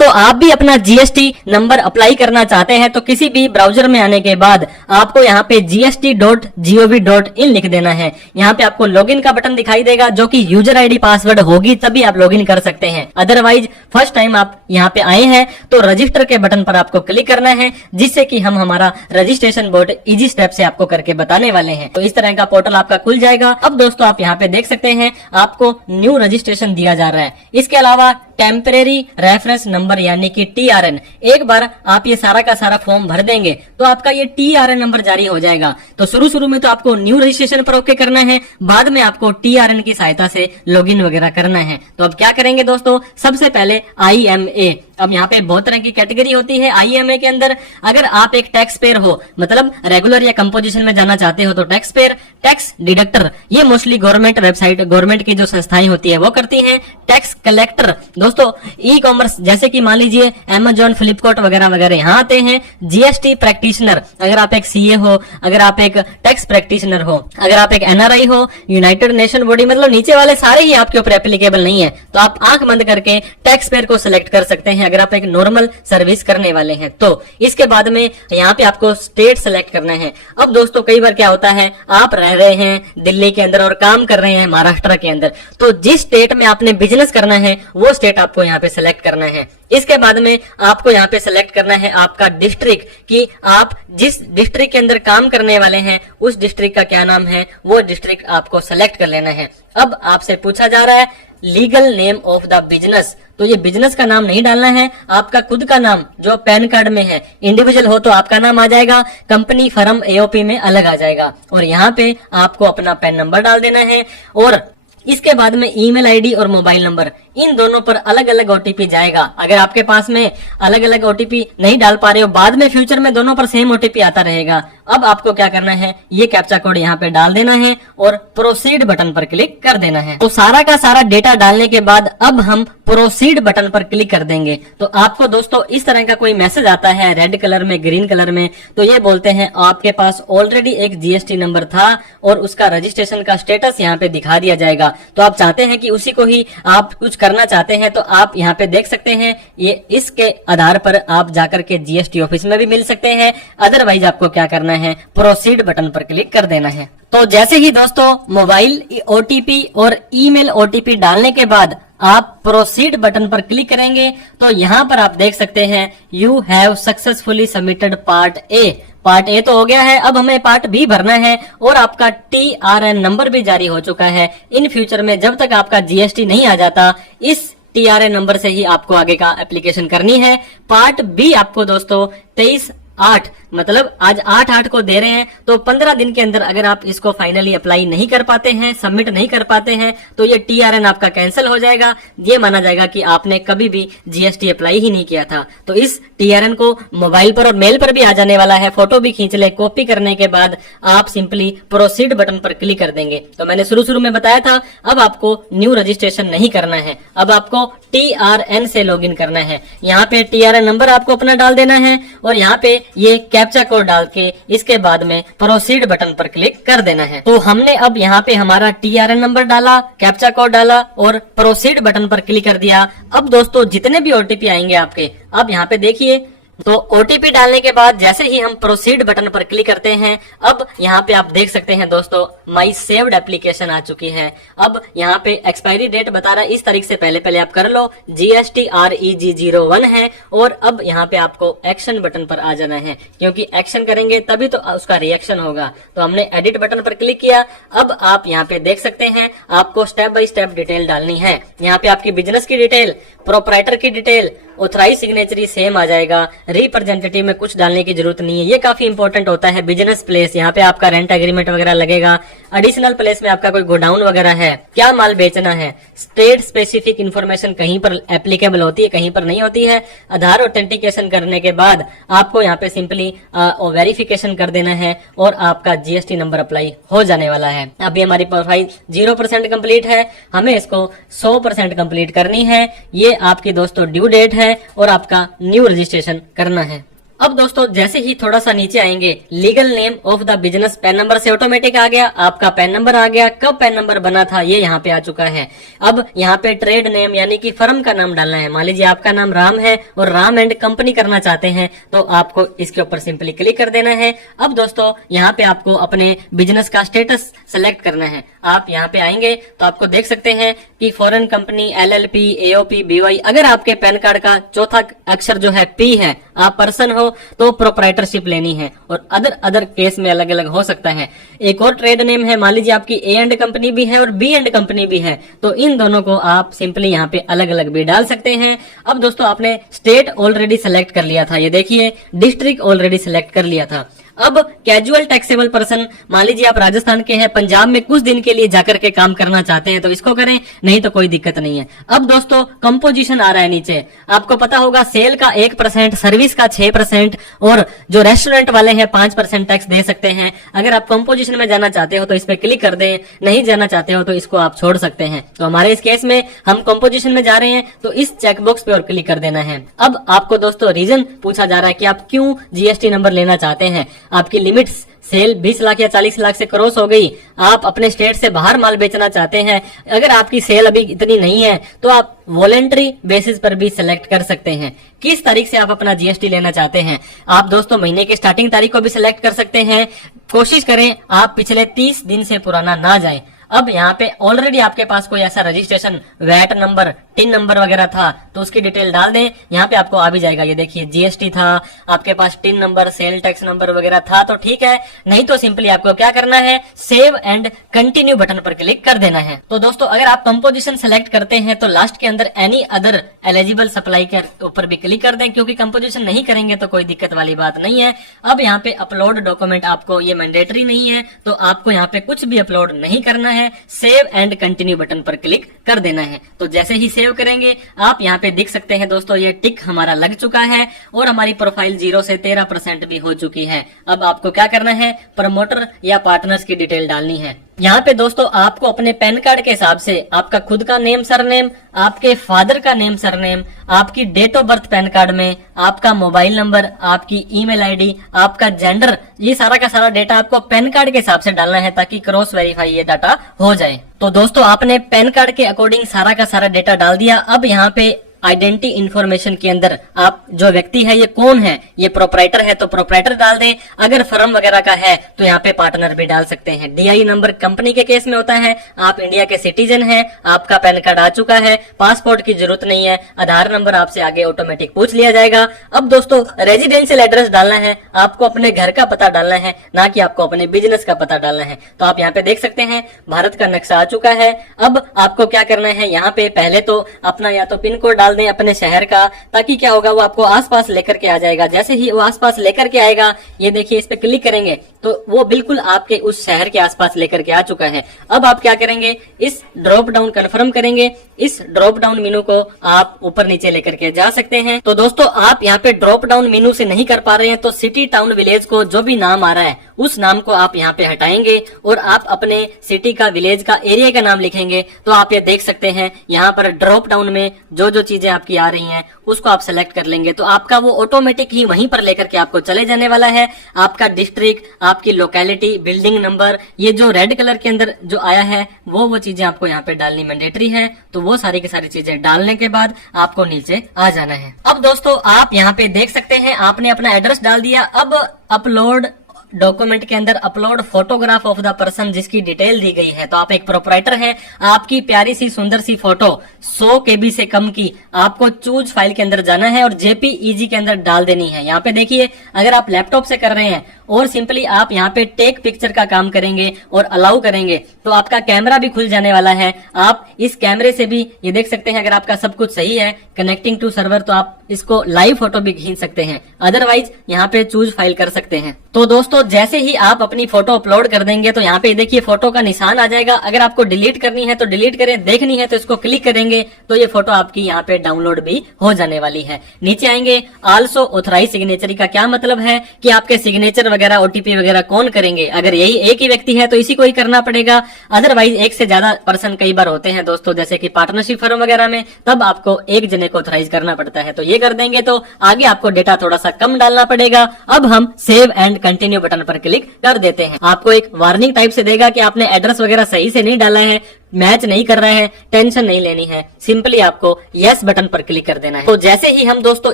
तो आप भी अपना जीएसटी नंबर अप्लाई करना चाहते हैं तो किसी भी ब्राउजर में आने के बाद आपको यहाँ पे gst.gov.in लिख देना है। यहाँ पे आपको लॉगिन का बटन दिखाई देगा जो कि यूजर आईडी पासवर्ड होगी तभी आप लॉगिन कर सकते हैं। अदरवाइज फर्स्ट टाइम आप यहाँ पे आए हैं तो रजिस्टर के बटन पर आपको क्लिक करना है, जिससे कि हम हमारा रजिस्ट्रेशन बहुत इजी स्टेप से आपको करके बताने वाले हैं। तो इस तरह का पोर्टल आपका खुल जाएगा। अब दोस्तों आप यहाँ पे देख सकते हैं आपको न्यू रजिस्ट्रेशन दिया जा रहा है। इसके अलावा टेम्परेरी रेफरेंस नंबर यानी कि TRN, एक बार आप ये सारा का सारा फॉर्म भर देंगे तो आपका ये TRN नंबर जारी हो जाएगा। तो शुरू में तो आपको न्यू रजिस्ट्रेशन पर ओके करना है, बाद में आपको TRN की सहायता से लॉगिन वगैरह करना है। तो अब क्या करेंगे दोस्तों, सबसे पहले IMA। अब यहाँ पे बहुत तरह की कैटेगरी होती है IMA के अंदर। अगर आप एक टैक्स पेयर हो, मतलब रेगुलर या कंपोजिशन में जाना चाहते हो तो टैक्स पेयर, टैक्स डिडक्टर, ये मोस्टली गवर्नमेंट वेबसाइट, गवर्नमेंट की जो संस्थाएं होती है वो करती हैं। टैक्स कलेक्टर दोस्तों ई कॉमर्स जैसे कि मान लीजिए Amazon, फ्लिपकार्ट वगैरह वगैरह यहाँ आते हैं। GST प्रैक्टिशनर, अगर आप एक CA हो, अगर आप एक टैक्स प्रैक्टिशनर हो, अगर आप एक NRI हो, यूनाइटेड नेशन बॉडी, मतलब नीचे वाले सारे ही आपके ऊपर एप्लीकेबल नहीं है। तो आप आंख बंद करके टैक्स पेयर को सिलेक्ट कर सकते हैं अगर आप एक नॉर्मल सर्विस करने वाले हैं। तो इसके बाद में यहाँ पे आपको स्टेट सेलेक्ट करना है। अब दोस्तों कई बार क्या होता है, आप रह रहे हैं दिल्ली के अंदर और काम कर रहे हैं महाराष्ट्र के अंदर, तो जिस स्टेट में आपने बिजनेस करना है वो स्टेट आपको यहाँ पे सेलेक्ट करना है। इसके बाद में आपको यहाँ पे सेलेक्ट करना है आपका डिस्ट्रिक्ट, कि आप जिस डिस्ट्रिक्ट के अंदर काम करने वाले हैं उस डिस्ट्रिक्ट का क्या नाम है, वो डिस्ट्रिक्ट आपको सेलेक्ट कर लेना है। अब आपसे पूछा जा रहा है legal name of the business, तो ये बिजनेस का नाम नहीं डालना है, आपका खुद का नाम जो पैन कार्ड में है। इंडिविजुअल हो तो आपका नाम आ जाएगा, कंपनी फर्म AOP में अलग आ जाएगा। और यहाँ पे आपको अपना पैन नंबर डाल देना है। और इसके बाद में ईमेल आईडी और मोबाइल नंबर, इन दोनों पर अलग अलग OTP जाएगा। अगर आपके पास में अलग अलग OTP नहीं डाल पा रहे हो, बाद में फ्यूचर में दोनों पर सेम OTP आता रहेगा। अब आपको क्या करना है, ये कैप्चा कोड यहाँ पे डाल देना है और प्रोसीड बटन पर क्लिक कर देना है। तो सारा का सारा डेटा डालने के बाद अब हम प्रोसीड बटन पर क्लिक कर देंगे तो आपको दोस्तों इस तरह का कोई मैसेज आता है रेड कलर में, ग्रीन कलर में। तो ये बोलते हैं आपके पास ऑलरेडी एक GST नंबर था और उसका रजिस्ट्रेशन का स्टेटस यहाँ पे दिखा दिया जाएगा। तो आप चाहते हैं कि उसी को ही आप कुछ करना चाहते हैं तो आप यहाँ पे देख सकते हैं, ये इसके आधार पर आप जाकर के GST ऑफिस में भी मिल सकते हैं। अदरवाइज आपको क्या करना है, प्रोसीड बटन पर क्लिक कर देना है। तो जैसे ही दोस्तों मोबाइल OTP और ईमेल OTP डालने के बाद आप प्रोसीड बटन पर क्लिक करेंगे तो यहाँ पर आप देख सकते हैं you have successfully submitted part A। Part A तो हो गया है, अब हमें पार्ट B भरना है और आपका TRN नंबर भी जारी हो चुका है। इन फ्यूचर में जब तक आपका GST नहीं आ जाता, इस TRN नंबर से ही आपको आगे का एप्लीकेशन करनी है। पार्ट B आपको दोस्तों 23/8 मतलब आज 8/8 को दे रहे हैं, तो 15 दिन के अंदर अगर आप इसको फाइनली अप्लाई नहीं कर पाते हैं, सबमिट नहीं कर पाते हैं, तो ये TRN आपका कैंसिल हो जाएगा। ये माना जाएगा कि आपने कभी भी GST अप्लाई ही नहीं किया था। तो इस TRN को मोबाइल पर और मेल पर भी आ जाने वाला है, फोटो भी खींच ले। कॉपी करने के बाद आप सिंपली प्रोसीड बटन पर क्लिक कर देंगे। तो मैंने शुरू में बताया था, अब आपको न्यू रजिस्ट्रेशन नहीं करना है, अब आपको TRN से लॉगिन करना है। यहाँ पे TRN नंबर आपको अपना डाल देना है और यहाँ पे ये कैप्चा कोड डाल के इसके बाद में प्रोसीड बटन पर क्लिक कर देना है। तो हमने अब यहाँ पे हमारा TRN नंबर डाला, कैप्चा कोड डाला और प्रोसीड बटन पर क्लिक कर दिया। अब दोस्तों जितने भी OTP आएंगे आपके, अब यहाँ पे देखिए, तो OTP डालने के बाद जैसे ही हम प्रोसीड बटन पर क्लिक करते हैं, अब यहाँ पे आप देख सकते हैं दोस्तों माई सेव्ड एप्लीकेशन आ चुकी है। अब यहाँ पे एक्सपायरी डेट बता रहा है, इस तारीख से पहले आप कर लो। GST REG 01 है और अब यहाँ पे आपको एक्शन बटन पर आ जाना है, क्योंकि एक्शन करेंगे तभी तो उसका रिएक्शन होगा। तो हमने एडिट बटन पर क्लिक किया। अब आप यहाँ पे देख सकते हैं आपको स्टेप बाय स्टेप डिटेल डालनी है। यहाँ पे आपकी बिजनेस की डिटेल, प्रोपराइटर की डिटेल, ऑथराइज सिग्नेचरी सेम आ जाएगा। रिप्रेजेंटेटिव में कुछ डालने की जरूरत नहीं है, ये काफी इंपॉर्टेंट होता है। बिजनेस प्लेस, यहाँ पे आपका रेंट एग्रीमेंट वगैरह लगेगा। एडिशनल प्लेस में आपका कोई गोडाउन वगैरह है, क्या माल बेचना है। स्टेट स्पेसिफिक इन्फॉर्मेशन कहीं पर एप्लीकेबल होती है, कहीं पर नहीं होती है। आधार ऑथेंटिकेशन करने के बाद आपको यहाँ पे सिंपली वेरिफिकेशन कर देना है और आपका GST नंबर अप्लाई हो जाने वाला है। अभी हमारी प्रोफाइल 0% कंप्लीट है, हमें इसको 100% कंप्लीट करनी है। ये आपकी दोस्तों ड्यू डेट है और आपका न्यू रजिस्ट्रेशन करना है। अब दोस्तों जैसे ही थोड़ा सा नीचे आएंगे, legal name of the business pan number से ऑटोमेटिक आ गया, आपका पैन नंबर आ गया, कब पैन नंबर बना था ये यहाँ पे आ चुका है। अब यहाँ पे ट्रेड नेम यानी कि फर्म का नाम डालना है। मान लीजिए आपका नाम राम है और राम एंड कंपनी करना चाहते हैं तो आपको इसके ऊपर सिंपली क्लिक कर देना है। अब दोस्तों यहाँ पे आपको अपने बिजनेस का स्टेटस सेलेक्ट करना है। आप यहाँ पे आएंगे तो आपको देख सकते हैं कि foreign company, LLP, AOP, BY। अगर आपके पैन कार्ड का चौथा अक्षर जो है P है, आप पर्सन हो तो प्रोप्राइटरशिप लेनी है, और अदर केस में अलग अलग हो सकता है। एक और ट्रेड नेम है, मान लीजिए आपकी A एंड कंपनी भी है और B एंड कंपनी भी है, तो इन दोनों को आप सिंपली यहाँ पे अलग अलग भी डाल सकते हैं। अब दोस्तों आपने स्टेट ऑलरेडी सेलेक्ट कर लिया था, ये देखिए डिस्ट्रिक्ट ऑलरेडी सेलेक्ट कर लिया था। अब कैजुअल टैक्सेबल पर्सन, मान लीजिए आप राजस्थान के हैं, पंजाब में कुछ दिन के लिए जाकर के काम करना चाहते हैं तो इसको करें, नहीं तो कोई दिक्कत नहीं है। अब दोस्तों कंपोजिशन आ रहा है नीचे, आपको पता होगा सेल का 1%, सर्विस का 6% और जो रेस्टोरेंट वाले हैं 5% टैक्स दे सकते हैं। अगर आप कंपोजिशन में जाना चाहते हो तो इस पे क्लिक कर दें, नहीं जाना चाहते हो तो इसको आप छोड़ सकते हैं। तो हमारे इस केस में हम कंपोजिशन में जा रहे हैं तो इस चेकबॉक्स पे और क्लिक कर देना है। अब आपको दोस्तों रीजन पूछा जा रहा है कि आप क्यों GST नंबर लेना चाहते हैं। आपकी लिमिट सेल 20 लाख या 40 लाख से क्रॉस हो गई, आप अपने स्टेट से बाहर माल बेचना चाहते हैं, अगर आपकी सेल अभी इतनी नहीं है तो आप वॉलेंट्री बेसिस पर भी सिलेक्ट कर सकते हैं किस तारीख से आप अपना GST लेना चाहते हैं। आप दोस्तों महीने की स्टार्टिंग तारीख को भी सिलेक्ट कर सकते हैं। कोशिश करें आप पिछले 30 दिन से पुराना ना जाए। अब यहाँ पे ऑलरेडी आपके पास कोई ऐसा registration, VAT number, TIN number वगैरह था तो उसकी डिटेल डाल दें, यहाँ पे आपको आ भी जाएगा। ये देखिए GST था, आपके पास TIN number, sale tax number वगैरह था तो ठीक है, नहीं तो सिंपली आपको क्या करना है, सेव एंड कंटिन्यू बटन पर क्लिक कर देना है। तो दोस्तों अगर आप कंपोजिशन सेलेक्ट करते हैं तो लास्ट के अंदर एनी अदर एलिजिबल सप्लाई के ऊपर भी क्लिक कर दें, क्योंकि कंपोजिशन नहीं करेंगे तो कोई दिक्कत वाली बात नहीं है। अब यहाँ पे अपलोड डॉक्यूमेंट आपको ये मैंडेटरी नहीं है, तो आपको यहाँ पे कुछ भी अपलोड नहीं करना है, सेव एंड कंटिन्यू बटन पर क्लिक कर देना है। तो जैसे ही सेव करेंगे आप यहाँ पे देख सकते हैं दोस्तों ये टिक हमारा लग चुका है और हमारी प्रोफाइल 0 से 13% भी हो चुकी है। अब आपको क्या करना है, प्रमोटर या पार्टनर्स की डिटेल डालनी है। यहाँ पे दोस्तों आपको अपने पैन कार्ड के हिसाब से आपका खुद का नेम सरनेम, आपके फादर का नेम सरनेम, आपकी date of birth PAN card में, आपका मोबाइल नंबर, आपकी ईमेल आईडी, आपका जेंडर, ये सारा का सारा डेटा आपको पैन कार्ड के हिसाब से डालना है ताकि क्रॉस वेरीफाई ये डाटा हो जाए। तो दोस्तों आपने पैन कार्ड के अकॉर्डिंग सारा का सारा डेटा डाल दिया। अब यहाँ पे आइडेंटिटी इंफॉर्मेशन के अंदर आप जो व्यक्ति है ये कौन है, ये प्रोप्राइटर है तो प्रोप्राइटर डाल दें, अगर फर्म वगैरह का है तो यहाँ पे पार्टनर भी डाल सकते हैं। DI नंबर कंपनी के केस में होता है, आप इंडिया के सिटीजन हैं, आपका पैन कार्ड आ चुका है, पासपोर्ट की जरूरत नहीं है, आधार नंबर आपसे आगे ऑटोमेटिक पूछ लिया जाएगा। अब दोस्तों रेजिडेंशियल एड्रेस डालना है, आपको अपने घर का पता डालना है, ना कि आपको अपने बिजनेस का पता डालना है। तो आप यहाँ पे देख सकते हैं भारत का नक्शा आ चुका है। अब आपको क्या करना है, यहाँ पे पहले तो अपना या तो पिन कोड डाल दें अपने शहर का, ताकि क्या होगा वो आपको आसपास लेकर के आ जाएगा। जैसे ही वो आसपास लेकर के आएगा, ये देखिए इस पे क्लिक करेंगे तो वो बिल्कुल आपके उस शहर के आसपास लेकर के आ चुका है। अब आप क्या करेंगे, इस ड्रॉप डाउन कन्फर्म करेंगे, इस ड्रॉप डाउन मेनू को आप ऊपर नीचे लेकर के जा सकते हैं। तो दोस्तों आप यहाँ पे ड्रॉप डाउन मेनू से नहीं कर पा रहे हैं तो सिटी, टाउन, विलेज को जो भी नाम आ रहा है उस नाम को आप यहाँ पे हटाएंगे और आप अपने सिटी का, विलेज का, एरिया का नाम लिखेंगे। तो आप ये देख सकते हैं यहाँ पर ड्रॉप डाउन में जो जो चीजें आपकी आ रही हैं उसको आप सेलेक्ट कर लेंगे तो आपका वो ऑटोमेटिक ही वहीं पर लेकर के आपको चले जाने वाला है। आपका डिस्ट्रिक्ट, आपकी लोकेलिटी, बिल्डिंग नंबर, ये जो रेड कलर के अंदर जो आया है वो चीजें आपको यहाँ पे डालनी मैंडेटरी है। तो वो सारी की सारी चीजें डालने के बाद आपको नीचे आ जाना है। अब दोस्तों आप यहाँ पे देख सकते हैं आपने अपना एड्रेस डाल दिया। अब अपलोड डॉक्यूमेंट के अंदर upload photograph of the person जिसकी डिटेल दी गई है। तो आप एक प्रोप्राइटर हैं, आपकी प्यारी सी सुंदर सी फोटो 100 KB से कम की आपको चूज फाइल के अंदर जाना है और JPEG के अंदर डाल देनी है। यहाँ पे देखिए अगर आप लैपटॉप से कर रहे हैं और सिंपली आप यहाँ पे टेक पिक्चर का काम करेंगे और अलाउ करेंगे तो आपका कैमरा भी खुल जाने वाला है। आप इस कैमरे से भी ये देख सकते हैं, अगर आपका सब कुछ सही है कनेक्टिंग टू सर्वर तो आप इसको लाइव फोटो भी खींच सकते हैं, अदरवाइज यहाँ पे चूज फाइल कर सकते हैं। तो दोस्तों जैसे ही आप अपनी फोटो अपलोड कर देंगे तो यहाँ पे देखिए फोटो का निशान आ जाएगा। अगर आपको डिलीट करनी है तो डिलीट करें, देखनी है तो इसको क्लिक करेंगे तो ये फोटो आपकी यहाँ पे डाउनलोड भी हो जाने वाली है। नीचे आएंगे, आल्सो ऑथराइज सिग्नेचर का क्या मतलब है कि आपके सिग्नेचर वगैरह ओटीपी वगैरह कौन करेंगे? अगर यही एक ही व्यक्ति है तो इसी को ही करना पड़ेगा। अदरवाइज एक से ज्यादा पर्सन कई बार होते हैं दोस्तों, जैसे कि पार्टनरशिप फर्म वगैरह में, तब आपको एक जने को ऑथराइज करना पड़ता है। तो ये कर देंगे तो आगे आपको डेटा थोड़ा सा कम डालना पड़ेगा। अब हम सेव एंड कंटिन्यू बटन पर क्लिक कर देते हैं। आपको एक वार्निंग टाइप से देगा कि आपने एड्रेस वगैरह सही से नहीं डाला है, मैच नहीं कर रहा है, टेंशन नहीं लेनी है, सिंपली आपको यस बटन पर क्लिक कर देना है। तो जैसे ही हम दोस्तों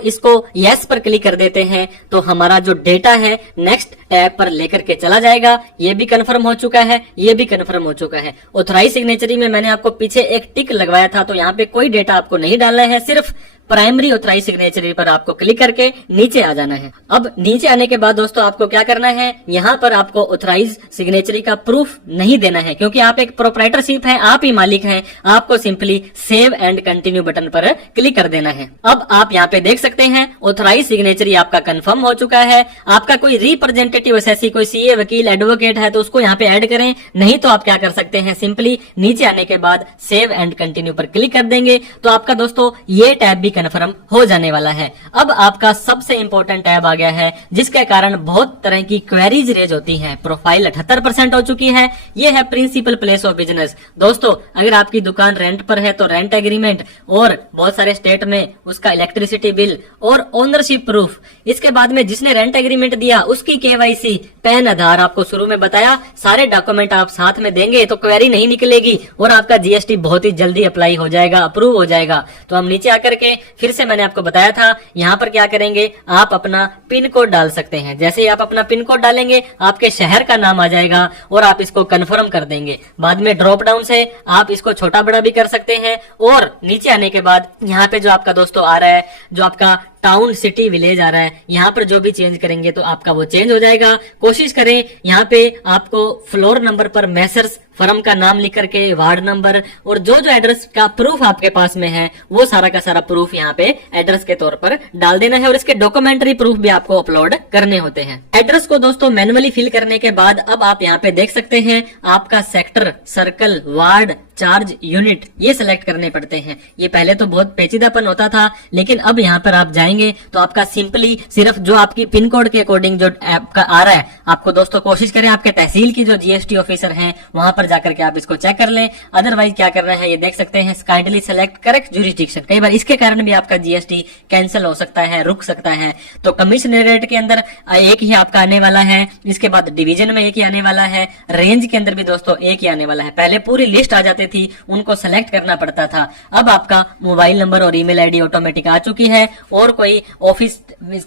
इसको यस पर क्लिक कर देते हैं तो हमारा जो डेटा है नेक्स्ट टैब पर लेकर के चला जाएगा। ये भी कंफर्म हो चुका है, ये भी कंफर्म हो चुका है। ऑथराइज सिग्नेचरी में मैंने आपको पीछे एक टिक लगवाया था, तो यहाँ पे कोई डेटा आपको नहीं डालना है, सिर्फ प्राइमरी ऑथराइज सिग्नेचरी पर आपको क्लिक करके नीचे आ जाना है। अब नीचे आने के बाद दोस्तों आपको क्या करना है, यहाँ पर आपको ऑथराइज सिग्नेचरी का प्रूफ नहीं देना है, क्योंकि आप एक प्रोप्राइटरशिप हैं, आप ही मालिक हैं। आपको simply save and continue button पर क्लिक कर देना है। अब आप यहाँ पे देख सकते हैं ऑथराइज सिग्नेचरी आपका कंफर्म हो चुका है। आपका कोई रिप्रेजेंटेटिव ऐसी कोई सीए, वकील, एडवोकेट है तो उसको यहाँ पे ऐड करें, नहीं तो आप क्या कर सकते हैं, सिंपली नीचे आने के बाद सेव एंड कंटिन्यू पर क्लिक कर देंगे तो आपका दोस्तों ये टैब भी कन्फर्म हो जाने वाला है। अब आपका सबसे इंपॉर्टेंट टैब आ गया है, जिसके कारण बहुत तरह की क्वेरीज रेज होती हैं। प्रोफाइल 78% हो चुकी है। ये है प्रिंसिपल प्लेस ऑफ बिजनेस। दोस्तों अगर आपकी दुकान रेंट पर है तो रेंट एग्रीमेंट, और बहुत सारे स्टेट में उसका इलेक्ट्रिसिटी बिल और ओनरशिप प्रूफ। इसके बाद में जिसने रेंट एग्रीमेंट दिया उसकी केवाईसी, पैन, आधार, आपको शुरू में बताया सारे डॉक्यूमेंट आप साथ में देंगे तो क्वेरी नहीं निकलेगी और आपका जीएसटी बहुत ही जल्दी अप्लाई हो जाएगा, अप्रूव हो जाएगा। तो हम नीचे आकर के फिर से मैंने आपको बताया था, यहाँ पर क्या करेंगे, आप अपना पिन कोड डाल सकते हैं। जैसे ही आप अपना पिन कोड डालेंगे आपके शहर का नाम आ जाएगा और आप इसको कंफर्म कर देंगे। बाद में ड्रॉप डाउन से आप इसको छोटा बड़ा भी कर सकते हैं। और नीचे आने के बाद यहाँ पे जो आपका दोस्तों आ रहा है, जो आपका टाउन, सिटी, विलेज आ रहा है, यहाँ पर जो भी चेंज करेंगे तो आपका वो चेंज हो जाएगा। कोशिश करें यहाँ पे आपको फ्लोर नंबर पर मैसर्स फर्म का नाम लिख करके, वार्ड नंबर और जो जो एड्रेस का प्रूफ आपके पास में है वो सारा का सारा प्रूफ यहाँ पे एड्रेस के तौर पर डाल देना है। और इसके डॉक्यूमेंट्री प्रूफ भी आपको अपलोड करने होते हैं। एड्रेस को दोस्तों मैनुअली फिल करने के बाद अब आप यहाँ पे देख सकते हैं आपका sector, circle, ward, charge, unit ये सिलेक्ट करने पड़ते हैं। ये पहले तो बहुत पेचीदापन होता था, लेकिन अब यहाँ पर आप जाएंगे तो आपका सिंपली सिर्फ जो आपकी पिन कोड के अकॉर्डिंग जो आपका आ रहा है, आपको दोस्तों कोशिश करें आपके तहसील की जो जीएसटी ऑफिसर हैं वहां पर जाकर के आप इसको चेक कर लें। अदरवाइज क्या करना है ये देख सकते हैं, काइंडली सेलेक्ट करेक्ट ज्यूरिसडिक्शन। कई बार इसके कारण भी आपका जीएसटी कैंसिल हो सकता है, रुक सकता है। तो कमिश्नरेट के अंदर एक ही आपका आने वाला है, इसके बाद डिवीजन में एक ही आने वाला है, रेंज के अंदर भी दोस्तों एक ही आने वाला है। पहले पूरी लिस्ट आ जाती थी, उनको सेलेक्ट करना पड़ता था। अब आपका मोबाइल नंबर और ईमेल आईडी ऑटोमेटिक आ चुकी है और कोई ऑफिस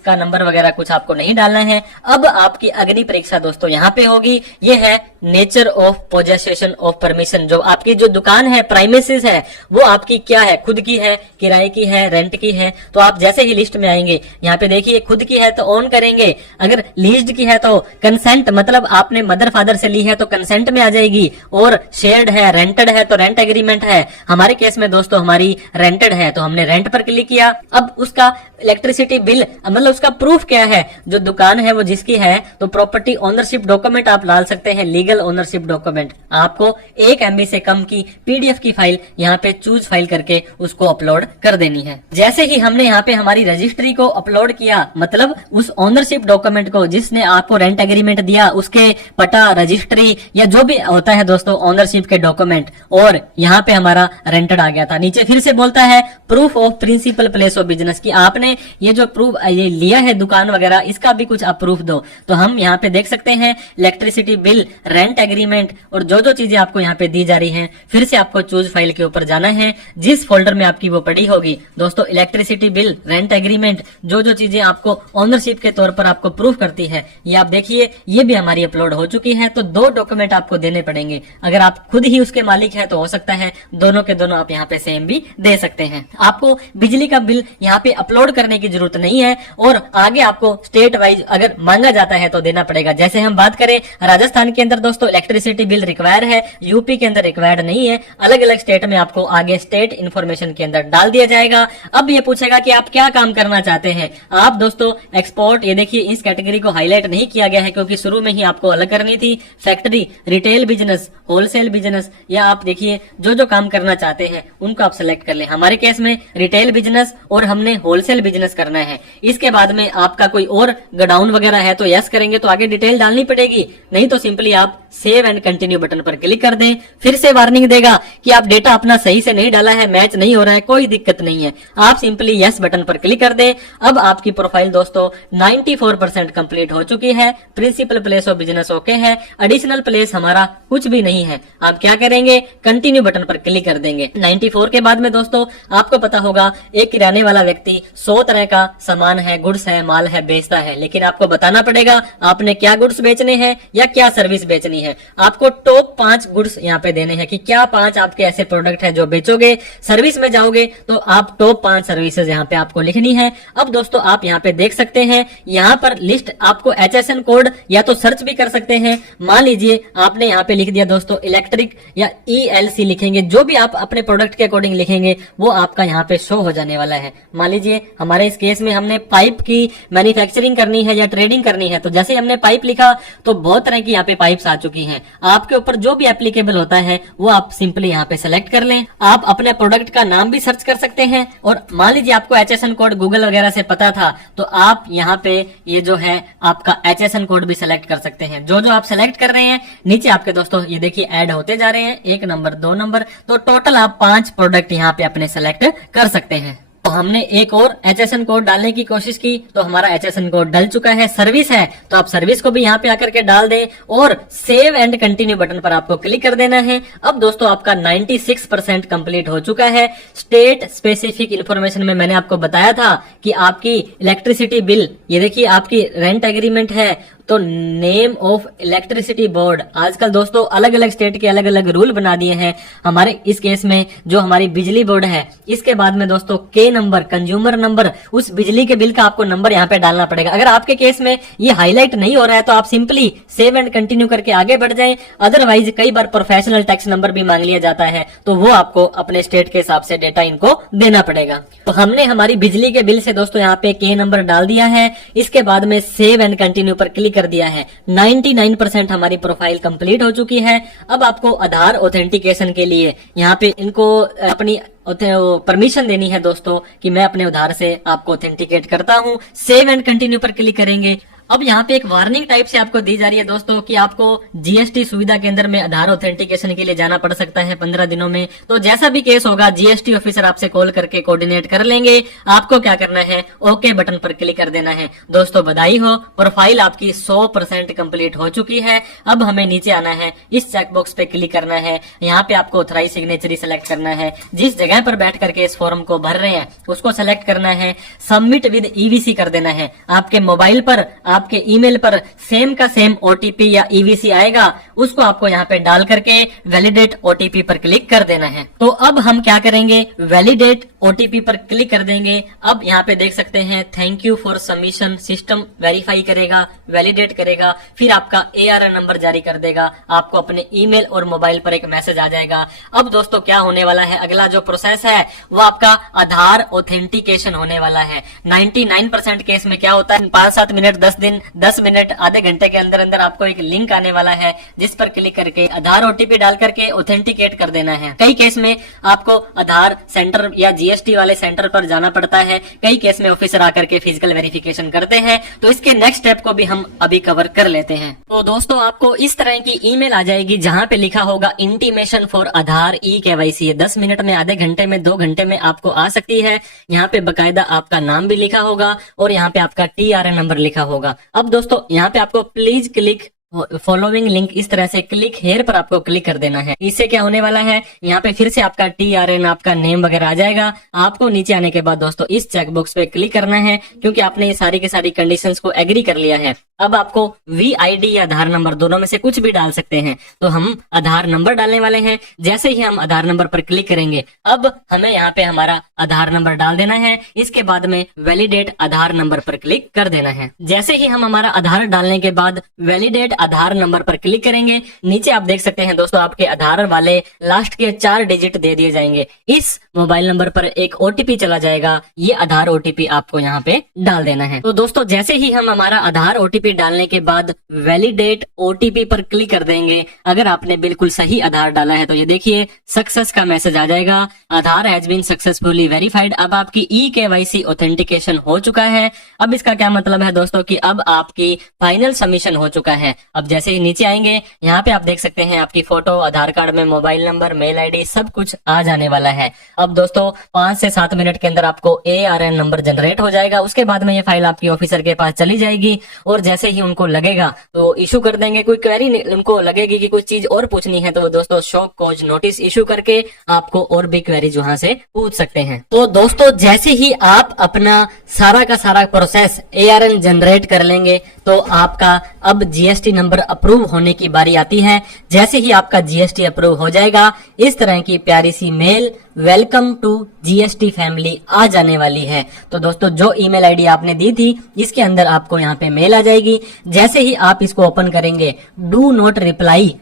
का नंबर वगैरह कुछ आपको नहीं डालना है। अब आपकी अग्नि परीक्षा दोस्तों यहाँ पे होगी। ये है nature of possession of permission. जो आपकी जो दुकान है, प्राइमेसिस है, वो आपकी क्या है, खुद की है, किराए की है, रेंट की है। तो आप जैसे ही लिस्ट में आएंगे यहाँ पे देखिए, खुद की है तो ऑन करेंगे, अगर लीज्ड की है तो कंसेंट, मतलब आपने मदर फादर से ली है तो कंसेंट में आ जाएगी, और शेयर्ड है, रेंटेड है तो रेंट एग्रीमेंट है। हमारे केस में दोस्तों हमारी रेंटेड है तो हमने रेंट पर क्लिक किया। अब उसका इलेक्ट्रिसिटी बिल, मतलब उसका प्रूफ क्या है, जो दुकान है वो जिसकी है, तो प्रॉपर्टी ओनरशिप डॉक्यूमेंट आप डाल सकते हैं, लीगल ओनरशिप डॉक्यूमेंट। आपको 1 MB से कम की पीडीएफ की फाइल यहाँ पे चूज फाइल करके उसको अपलोड कर देनी है। जैसे ही हमने यहाँ पे हमारी रजिस्ट्री को अपलोड किया, मतलब उस ओनरशिप डॉक्यूमेंट को जिसने आपको रेंट एग्रीमेंट दिया, उसके पटा, रजिस्ट्री या जो भी होता है दोस्तों ओनरशिप के डॉक्यूमेंट, और यहाँ पे हमारा रेंटेड आ गया था। नीचे फिर से बोलता है proof of principal place of business, की आपने ये जो प्रूफ ये लिया है दुकान वगैरह, इसका भी कुछ आप प्रूफ दो। तो हम यहाँ पे देख सकते हैं इलेक्ट्रिसिटी बिल, रेंट एग्रीमेंट और जो जो चीजें आपको यहाँ पे दी जा रही हैं। फिर से आपको चूज फाइल के ऊपर जाना है, जिस फोल्डर में आपकी वो पड़ी होगी दोस्तों, इलेक्ट्रिसिटी बिल, रेंट एग्रीमेंट, जो जो चीजें आपको ओनरशिप के तौर पर आपको प्रूफ करती है, ये आप देखिए ये भी हमारी अपलोड हो चुकी है। तो 2 डॉक्यूमेंट आपको देने पड़ेंगे। अगर आप खुद ही उसके मालिक है तो हो सकता है दोनों के दोनों आप यहाँ पे सेम भी दे सकते हैं। आपको बिजली का बिल यहाँ पे अपलोड करने की जरूरत नहीं है, और आगे आपको स्टेट वाइज अगर मांगा जाता है तो देना पड़ेगा। जैसे हम बात करें राजस्थान के अंदर दोस्तों इलेक्ट्रिसिटी बिल रिक्वायर है, यूपी के अंदर रिक्वायर्ड नहीं है। अलग अलग स्टेट में आपको आगे स्टेट इन्फॉर्मेशन के अंदर डाल दिया जाएगा। अब ये पूछेगा कि आप क्या काम करना चाहते हैं। आप दोस्तों एक्सपोर्ट, ये देखिए इस कैटेगरी को हाईलाइट नहीं किया गया है क्योंकि शुरू में ही आपको अलग करनी थी। Factory, retail business, wholesale business, या आप देखिए देखिए जो जो काम करना चाहते हैं उनको आप सेलेक्ट कर लें। हमारे केस में रिटेल बिजनेस और हमने होलसेल बिजनेस करना है। इसके बाद में आपका कोई और गोडाउन वगैरह है तो यस करेंगे तो आगे डिटेल डालनी पड़ेगी, नहीं तो सिंपली आप सेव एंड कंटिन्यू बटन पर क्लिक कर दें। फिर से वार्निंग देगा कि आप डेटा अपना सही से नहीं डाला है, मैच नहीं हो रहा है, कोई दिक्कत नहीं है, आप सिंपली यस बटन पर क्लिक कर दें। अब आपकी प्रोफाइल दोस्तों 94% कंप्लीट हो चुकी है। Principal place of business okay है, एडिशनल प्लेस हमारा कुछ भी नहीं है। आप क्या करेंगे, कंटिन्यू बटन पर क्लिक कर देंगे। 94 के बाद में दोस्तों आपको पता होगा एक किराने वाला व्यक्ति 100 तरह का सामान है, गुड्स है, माल है, बेचता है, लेकिन आपको बताना पड़ेगा आपने क्या गुड्स बेचने हैं या क्या सर्विस बेचनी है। आपको टॉप 5 गुड्स यहाँ पे देने हैं कि क्या 5 आपके ऐसे प्रोडक्ट है जो बेचोगे। सर्विस में जाओगे तो आप टॉप 5 सर्विसेज यहाँ पे आपको लिखनी है। अब दोस्तों आप यहाँ पे देख सकते हैं, यहाँ पर लिस्ट आपको HSN कोड या तो सर्च भी कर सकते हैं। मान लीजिए आपने यहाँ पे लिख दिया दोस्तों इलेक्ट्रिक या ELC लिखेंगे, जो भी आप अपने प्रोडक्ट के अकॉर्डिंग लिखेंगे वो आपका यहाँ पे शो हो जाने वाला है। मान लीजिए हमारे इस केस में हमने पाइप की मैन्युफैक्चरिंग करनी है या ट्रेडिंग करनी है, तो जैसे हमने पाइप लिखा तो बहुत तरह की यहाँ पे पाइप्स आ चुकी हैं। आपके ऊपर जो भी एप्लीकेबल होता है वो आप सिंपली यहाँ पे सेलेक्ट कर लें। आप अपने प्रोडक्ट का नाम भी सर्च कर सकते हैं, और मान लीजिए आपको HSN कोड गूगल वगैरह से पता था तो आप यहाँ पे ये जो है आपका HSN कोड भी सेलेक्ट कर सकते हैं। जो जो आप सेलेक्ट कर रहे हैं नीचे आपके दोस्तों ये देखिए ऐड होते जा रहे हैं, 1 नंबर 2 नंबर, तो टोटल आप 5 प्रोडक्ट यहाँ पे अपने सेलेक्ट कर सकते हैं। तो हमने एक और HSN कोड डालने की कोशिश की तो हमारा HSN कोड डल चुका है। सर्विस है तो आप सर्विस को भी यहाँ पे आकर के डाल दें और सेव एंड कंटिन्यू बटन पर आपको क्लिक कर देना है। अब दोस्तों आपका 96% कंप्लीट हो चुका है। स्टेट स्पेसिफिक इंफॉर्मेशन में मैंने आपको बताया था कि आपकी इलेक्ट्रिसिटी बिल, ये देखिए आपकी रेंट एग्रीमेंट है, तो नेम ऑफ इलेक्ट्रिसिटी बोर्ड, आजकल दोस्तों अलग अलग स्टेट के अलग अलग रूल बना दिए हैं। हमारे इस केस में जो हमारी बिजली बोर्ड है, इसके बाद में दोस्तों के नंबर, कंज्यूमर नंबर, उस बिजली के बिल का आपको नंबर यहाँ पे डालना पड़ेगा। अगर आपके केस में ये हाईलाइट नहीं हो रहा है तो आप सिंपली सेव एंड कंटिन्यू करके आगे बढ़ जाएं। अदरवाइज कई बार प्रोफेशनल टैक्स नंबर भी मांग लिया जाता है, तो वो आपको अपने स्टेट के हिसाब से डेटा इनको देना पड़ेगा। तो हमने हमारी बिजली के बिल से दोस्तों यहाँ पे के नंबर डाल दिया है। इसके बाद में सेव एंड कंटिन्यू पर क्लिक कर दिया है। 99% हमारी प्रोफाइल कंप्लीट हो चुकी है। अब आपको आधार ऑथेंटिकेशन के लिए यहाँ पे इनको अपनी परमिशन देनी है दोस्तों कि मैं अपने आधार से आपको ऑथेंटिकेट करता हूँ। सेव एंड कंटिन्यू पर क्लिक करेंगे। अब यहाँ पे एक वार्निंग टाइप से आपको दी जा रही है दोस्तों कि आपको GST सुविधा केंद्र में आधार ऑथेंटिकेशन के लिए जाना पड़ सकता है 15 दिनों में। तो जैसा भी केस होगा GST ऑफिसर आपसे कॉल करके कोऑर्डिनेट कर लेंगे। आपको क्या करना है, ओके बटन पर क्लिक कर देना है। दोस्तों बधाई हो, प्रोफाइल आपकी 100% कंप्लीट हो चुकी है। अब हमें नीचे आना है, इस चेकबॉक्स पे क्लिक करना है। यहाँ पे आपको ऑथराइज सिग्नेचरी सेलेक्ट करना है। जिस जगह पर बैठ करके इस फॉर्म को भर रहे हैं उसको सेलेक्ट करना है। सबमिट विद EVC कर देना है। आपके मोबाइल पर, आपके ईमेल पर सेम का सेम OTP या EVC आएगा, उसको आपको यहाँ पे डाल करके वैलिडेट OTP पर क्लिक कर देना है। तो अब हम क्या करेंगे, वैलिडेट OTP पर क्लिक कर देंगे। अब यहाँ पे देख सकते हैं thank you for submission, system verify करेगा, वैलिडेट करेगा, फिर आपका ARN नंबर जारी कर देगा। आपको अपने ईमेल और मोबाइल पर एक मैसेज आ जाएगा। अब दोस्तों क्या होने वाला है, अगला जो प्रोसेस है वो आपका आधार ऑथेंटिकेशन होने वाला है। 99% केस में क्या होता है, 5-7 मिनट, 10 दिन, 10 मिनट, आधे घंटे के अंदर अंदर आपको एक लिंक आने वाला है जिस पर क्लिक करके आधार OTP डाल करके ऑथेंटिकेट कर देना है। कई केस में आपको आधार सेंटर या GST वाले सेंटर पर जाना पड़ता है, कई केस में ऑफिसर आकर के फिजिकल वेरिफिकेशन करते हैं। तो इसके नेक्स्ट स्टेप को भी हम अभी कवर कर लेते हैं। तो दोस्तों आपको इस तरह की ईमेल आ जाएगी जहां पे लिखा होगा इंटीमेशन फॉर आधार E-KYC। ये 10 मिनट में, आधे घंटे में, 2 घंटे में आपको आ सकती है। यहाँ पे बकायदा आपका नाम भी लिखा होगा और यहाँ पे आपका TRN नंबर लिखा होगा। अब दोस्तों यहाँ पे आपको प्लीज क्लिक फॉलोइंग लिंक, इस तरह से क्लिक हेयर पर आपको क्लिक कर देना है। इससे क्या होने वाला है, यहाँ पे फिर से आपका TRN, आपका नेम वगैरह आ जाएगा। आपको नीचे आने के बाद दोस्तों इस चेकबॉक्स पे क्लिक करना है क्योंकि आपने ये सारी की सारी कंडीशंस को एग्री कर लिया है। अब आपको VID या आधार नंबर दोनों में से कुछ भी डाल सकते हैं। तो हम आधार नंबर डालने वाले हैं। जैसे ही हम आधार नंबर पर क्लिक करेंगे अब हमें यहाँ पे हमारा आधार नंबर डाल देना है। इसके बाद में वैलिडेट आधार नंबर पर क्लिक कर देना है। जैसे ही हम हमारा आधार डालने के बाद वैलिडेट आधार नंबर पर क्लिक करेंगे, नीचे आप देख सकते हैं दोस्तों आपके आधार वाले लास्ट के 4 डिजिट दे दिए जाएंगे। इस मोबाइल नंबर पर एक OTP चला जाएगा। ये आधार OTP आपको यहाँ पे डाल देना है। तो दोस्तों जैसे ही हम हमारा आधार OTP ओटीपी डालने के बाद वैलिडेट ओटीपी पर क्लिक कर देंगे। अगर आपने बिल्कुल सही आधार डाला है तो ये देखिए सक्सेस का मैसेज आ जाएगा, आधार हैज बीन सक्सेसफुली वेरीफाइड। अब आपकी ई-केवाईसी ऑथेंटिकेशन हो चुका है। अब इसका क्या मतलब है दोस्तों कि अब आपकी फाइनल सबमिशन हो चुका है। अब जैसे ही नीचे आएंगे यहाँ पे आप देख सकते हैं आपकी फोटो, आधार कार्ड में मोबाइल नंबर, मेल आईडी सब कुछ आ जाने वाला है। अब दोस्तों 5 से 7 मिनट के अंदर आपको ARN नंबर जनरेट हो जाएगा। उसके बाद में ये फाइल आपकी ऑफिसर के पास चली जाएगी और जैसे ही उनको लगेगा तो इशू कर देंगे। कोई क्वेरी उनको लगेगी कि कुछ चीज और पूछनी है तो वो दोस्तों शो कॉज नोटिस इशू करके आपको और भी क्वेरीज वहां से पूछ सकते हैं। तो दोस्तों जैसे ही आप अपना सारा का सारा प्रोसेस ARN जनरेट कर लेंगे तो आपका अब GST नंबर अप्रूव होने की बारी आती है। जैसे ही आपका GST अप्रूव हो जाएगा इस तरह की प्यारी सी mail welcome to GST family आ जाने वाली है। तो दोस्तों जो ईमेल आईडी आपने दी थी इसके अंदर आपको यहाँ पे मेल आ जाएगी। जैसे ही आप इसको ओपन करेंगे डू नॉट रिप्लाई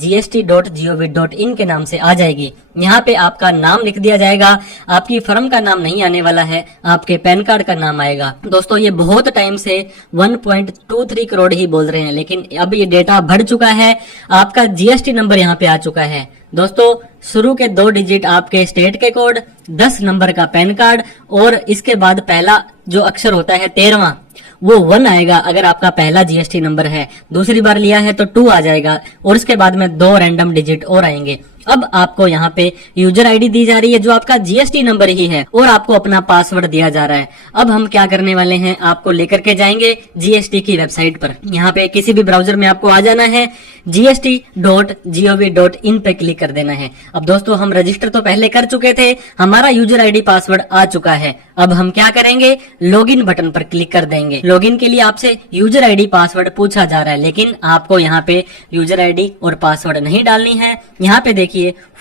@gst.gov.in के नाम से आ जाएगी। यहाँ पे आपका नाम लिख दिया जाएगा, आपकी फर्म का नाम नहीं आने वाला है, आपके पैन कार्ड का नाम आएगा। दोस्तों ये बहुत टाइम से 1.23 करोड़ ही बोल रहे हैं, लेकिन अब ये डेटा बढ़ चुका है। आपका GST नंबर यहाँ पे आ चुका है। दोस्तों शुरू के 2 डिजिट आपके स्टेट के कोड, 10 नंबर का पैन कार्ड और इसके बाद पहला जो अक्षर होता है 13वां वो 1 आएगा अगर आपका पहला GST नंबर है। दूसरी बार लिया है तो 2 आ जाएगा और उसके बाद में 2 रैंडम डिजिट और आएंगे। अब आपको यहाँ पे यूजर आईडी दी जा रही है जो आपका GST नंबर ही है और आपको अपना पासवर्ड दिया जा रहा है। अब हम क्या करने वाले हैं, आपको लेकर के जाएंगे GST की वेबसाइट पर। यहाँ पे किसी भी ब्राउजर में आपको आ जाना है, gst.gov.in पे क्लिक कर देना है। अब दोस्तों हम रजिस्टर तो पहले कर चुके थे, हमारा यूजर आईडी पासवर्ड आ चुका है। अब हम क्या करेंगे, लॉगिन बटन पर क्लिक कर देंगे। लॉगिन के लिए आपसे यूजर आईडी पासवर्ड पूछा जा रहा है, लेकिन आपको यहाँ पे यूजर आईडी और पासवर्ड नहीं डालनी है। यहाँ पे देखिए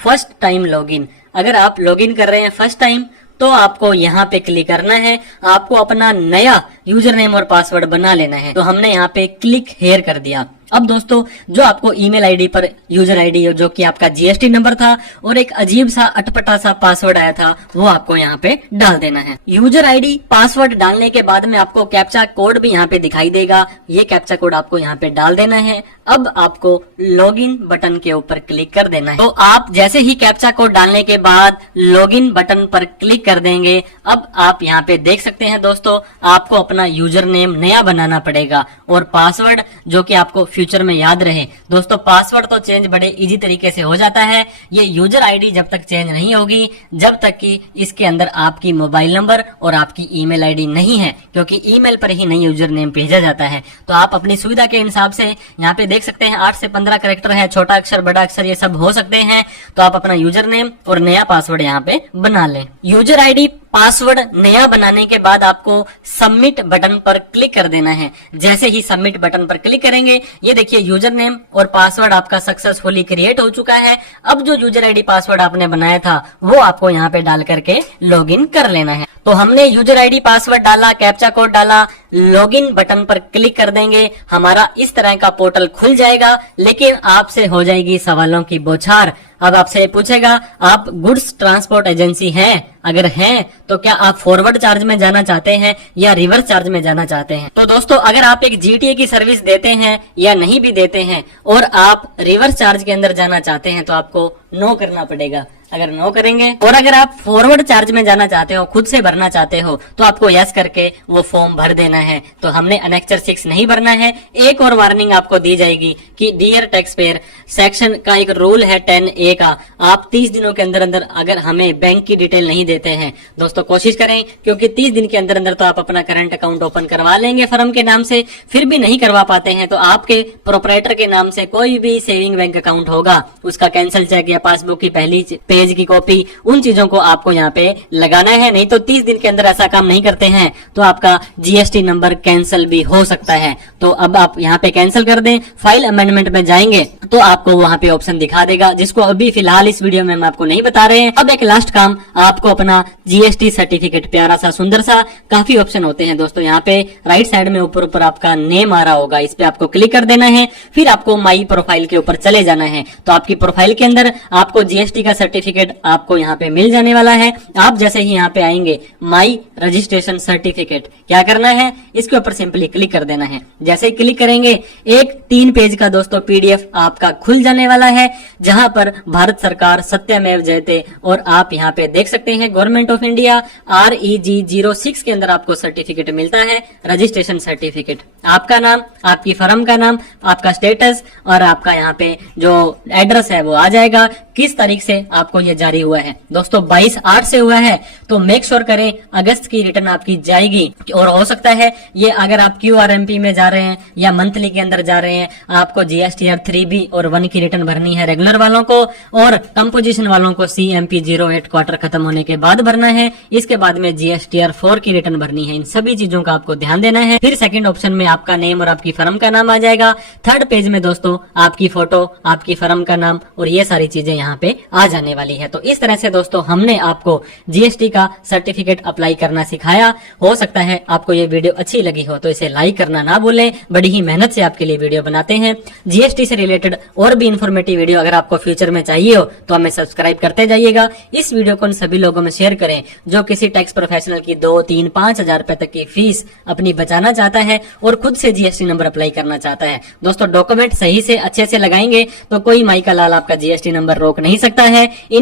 फर्स्ट टाइम लॉगिन, अगर आप लॉगिन कर रहे हैं फर्स्ट टाइम तो आपको यहाँ पे क्लिक करना है, आपको अपना नया यूजर नेम और पासवर्ड बना लेना है। तो हमने यहाँ पे क्लिक हेयर कर दिया। अब दोस्तों जो आपको ईमेल आईडी पर यूजर आईडी जो कि आपका GST नंबर था और एक अजीब सा अटपटा सा पासवर्ड आया था वो आपको यहाँ पे डाल देना है। यूजर आईडी पासवर्ड डालने के बाद में आपको कैप्चा कोड भी यहाँ पे दिखाई देगा, ये कैप्चा कोड आपको यहाँ पे डाल देना है। अब आपको लॉगिन बटन के ऊपर क्लिक कर देना है। तो आप जैसे ही कैप्चा कोड डालने के बाद लॉगिन बटन पर क्लिक कर देंगे। अब आप यहाँ पे देख सकते हैं दोस्तों आपको अपना यूजर नेम नया बनाना पड़ेगा और पासवर्ड जो कि आपको फ्यूचर में याद रहे। दोस्तों पासवर्ड तो चेंज बड़े इजी तरीके से हो जाता है, ये यूजर आईडी जब तक चेंज नहीं होगी जब तक कि इसके अंदर आपकी मोबाइल नंबर और आपकी ईमेल आईडी नहीं है, क्योंकि ईमेल पर ही नई यूजर नेम भेजा जाता है। तो आप अपनी सुविधा के हिसाब से यहाँ पे देख सकते हैं 8 से 15 कैरेक्टर है, छोटा अक्षर बड़ा अक्षर ये सब हो सकते हैं। तो आप अपना यूजर नेम और नया पासवर्ड यहाँ पे बना लें। यूजर आईडी पासवर्ड नया बनाने के बाद आपको सबमिट बटन पर क्लिक कर देना है। जैसे ही सबमिट बटन पर क्लिक करेंगे ये देखिए यूजर नेम और पासवर्ड आपका सक्सेसफुली क्रिएट हो चुका है। अब जो यूजर आईडी पासवर्ड आपने बनाया था वो आपको यहाँ पे डाल करके लॉगिन कर लेना है। तो हमने यूजर आईडी पासवर्ड डाला, कैप्चा कोड डाला, लॉगिन बटन पर क्लिक कर देंगे, हमारा इस तरह का पोर्टल खुल जाएगा। लेकिन आपसे हो जाएगी सवालों की बौछार। अब आपसे पूछेगा आप गुड्स ट्रांसपोर्ट एजेंसी हैं? अगर हैं तो क्या आप फॉरवर्ड चार्ज में जाना चाहते हैं या रिवर्स चार्ज में जाना चाहते हैं? तो दोस्तों अगर आप एक GTA की सर्विस देते हैं या नहीं भी देते हैं और आप रिवर्स चार्ज के अंदर जाना चाहते हैं तो आपको नो करना पड़ेगा। अगर नो करेंगे और अगर आप फॉरवर्ड चार्ज में जाना चाहते हो, खुद से भरना चाहते हो, तो आपको यस करके वो फॉर्म भर देना है। तो हमने अनेक्चर 6 नहीं भरना है। एक और वार्निंग आपको दी जाएगी कि डियर टैक्स पेयर सेक्शन का एक रूल है 10A का, आप 30 दिनों के अंदर अंदर अगर हमें बैंक की डिटेल नहीं देते हैं, दोस्तों कोशिश करें, क्योंकि 30 दिन के अंदर अंदर तो आप अपना करंट अकाउंट ओपन करवा लेंगे फर्म के नाम से, फिर भी नहीं करवा पाते हैं तो आपके प्रोपराइटर के नाम से कोई भी सेविंग बैंक अकाउंट होगा, उसका कैंसिल चेक या पासबुक की पहली पेज की कॉपी, उन चीजों को आपको यहाँ पे लगाना है। नहीं तो 30 दिन के अंदर ऐसा काम नहीं करते हैं तो आपका GST नंबर कैंसिल भी हो सकता है। तो अब आप यहाँ पे कैंसिल कर दें, फाइल अमेंडमेंट में जाएंगे तो आपको वहाँ पे ऑप्शन दिखा देगा, जिसको अभी फिलहाल इस वीडियो में हम आपको नहीं बता रहे हैं। अब एक लास्ट काम, आपको अपना GST सर्टिफिकेट, प्यारा सा सुंदर सा, काफी ऑप्शन होते हैं दोस्तों। यहाँ पे राइट साइड में ऊपर ऊपर आपका नेम आ रहा होगा, इस पे आपको क्लिक कर देना है। फिर आपको माई प्रोफाइल के ऊपर चले जाना है। तो आपकी प्रोफाइल के अंदर आपको GST का सर्टिफिकेट सर्टिफिकेट आपको यहाँ पे मिल जाने वाला है। आप जैसे ही यहाँ पे आएंगे माई रजिस्ट्रेशन सर्टिफिकेट, क्या करना है, इसके ऊपर सिंपली क्लिक कर देना है। जैसे ही क्लिक करेंगे एक 3 पेज का दोस्तों पीडीएफ आपका खुल जाने वाला है, जहां पर भारत सरकार सत्यमेव जयते और आप यहाँ पे देख सकते हैं गवर्नमेंट ऑफ इंडिया REG 06 के अंदर आपको सर्टिफिकेट मिलता है, रजिस्ट्रेशन सर्टिफिकेट। आपका नाम, आपकी फर्म का नाम, आपका स्टेटस और आपका यहाँ पे जो एड्रेस है वो आ जाएगा। किस तारीख से आपको ये जारी हुआ है दोस्तों, 22/8 से हुआ है, तो मेक श्योर करें अगस्त की रिटर्न आपकी जाएगी। और हो सकता है ये अगर आप QRMP में जा रहे हैं या मंथली के अंदर जा रहे हैं, आपको GSTR 3B और 1 की रिटर्न भरनी है रेगुलर वालों को, और कंपोजिशन वालों को CMP 08 क्वार्टर खत्म होने के बाद भरना है। इसके बाद में GSTR 4 की रिटर्न भरनी है। इन सभी चीजों का आपको ध्यान देना है। फिर सेकंड ऑप्शन में आपका नेम और आपकी फर्म का नाम आ जाएगा। थर्ड पेज में दोस्तों आपकी फोटो, आपकी फर्म का नाम और ये सारी चीजें यहाँ पे आ जाने वाली है। तो इस तरह से दोस्तों हमने आपको GST का सर्टिफिकेट अप्लाई करना सिखाया। हो सकता है आपको ये वीडियो अच्छी लगी हो तो इसे लाइक करना ना भूलें, बड़ी ही मेहनत से आपके लिए वीडियो बनाते हैं। GST से रिलेटेड और भी इन्फॉर्मेटिव वीडियो अगर आपको फ्यूचर में चाहिए हो तो हमें सब्सक्राइब करते जाइएगा। इस वीडियो को उन सभी लोगों में शेयर करें जो किसी टैक्स प्रोफेशनल की 2, 3, 5 हजार रुपए तक की फीस अपनी बचाना चाहता है और खुद से GST नंबर अप्लाई करना चाहता है। दोस्तों डॉक्यूमेंट सही से अच्छे से लगाएंगे तो कोई माई का लाल आपका GST नंबर रोक नहीं सकता है। इन